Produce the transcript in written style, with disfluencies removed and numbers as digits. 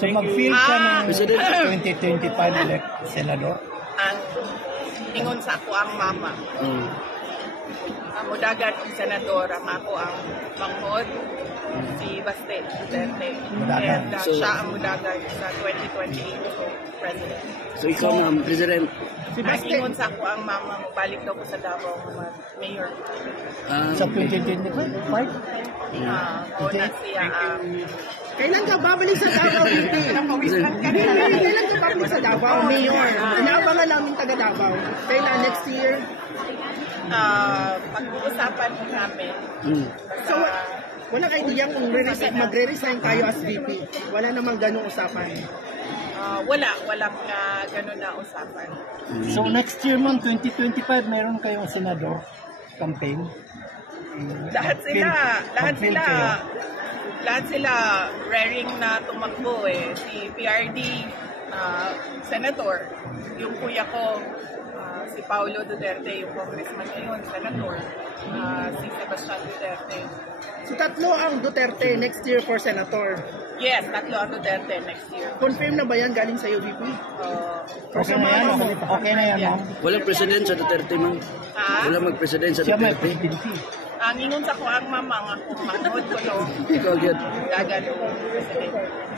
So mag-field ka ng President. 2025 elect senador? Ang ingon sa ako ang mama. Ang mudagan ang senador, ang ako ang manghod, si Baste Duterte. Mudagan. And So- siya ang mudagan sa 2028 so president. So ikaw, ma'am, President. Ang ingon sa ako ang mama, balik daw ko sa Davao, mayor. Sa 2025? O na siya ang Kailan ka babalik sa Davao? Kailan ka babalik sa Davao? Mayor. Inaabangan namin taga Davao. Kailan next year? pag-uusapan namin. So, walang idea kung magre-resign tayo as VP. Wala namang ganong usapan. Walang gano'n na usapan. So next year ma'am, 2025, meron kayong senador campaign? Lahat Mag-field kayo? sila raring na tumakbo eh. Si PRD, senator, yung kuya ko, si Paulo Duterte, yung congressman ngayon, senator, si Sebastian Duterte. So, tatlo ang Duterte next year for senator. Yes, tatlo ang Duterte next year. Confirm na ba yan galing sa'yo, VP? Okay na yan, okay na yan ma'am. Walang president sa Duterte, ma'am. Walang mag-president sa Siya may Duterte. presidency. Ang ingon sa ko ang mama nga kung manghod ko no, Ikaw, Gid. dagan ko president.